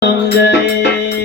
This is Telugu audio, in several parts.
Jai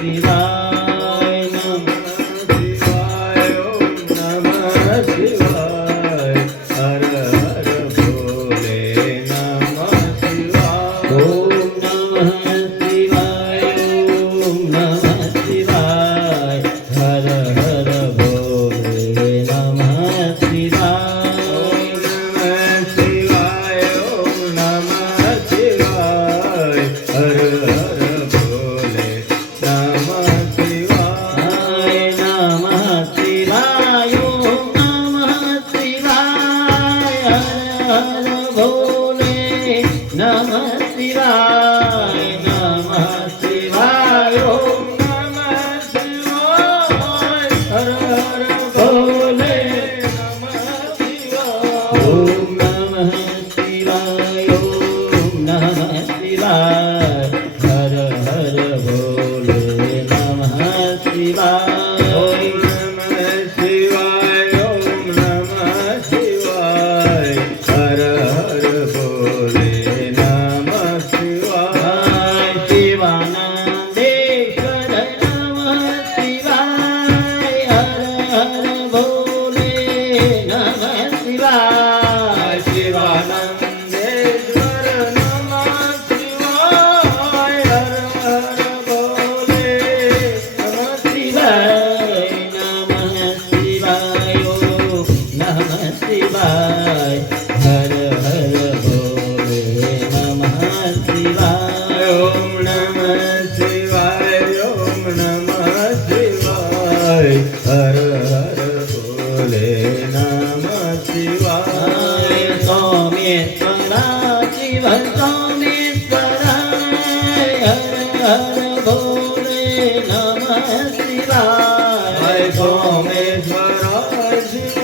பதினா Shriram Brasil.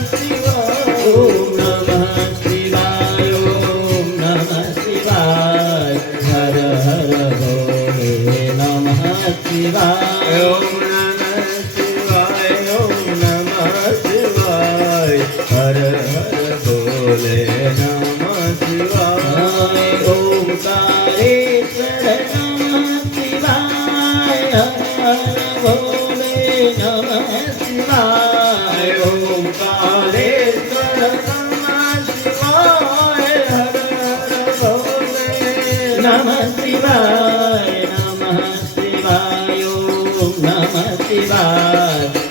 mercy. Radha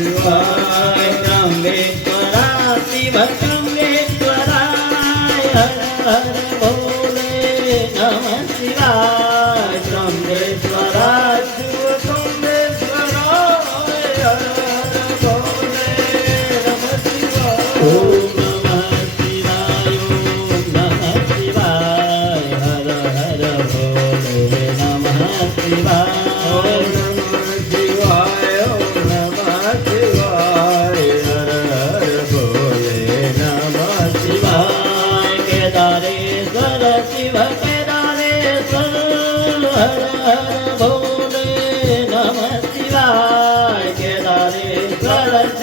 Shiva.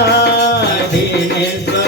ஆடி நிற்ப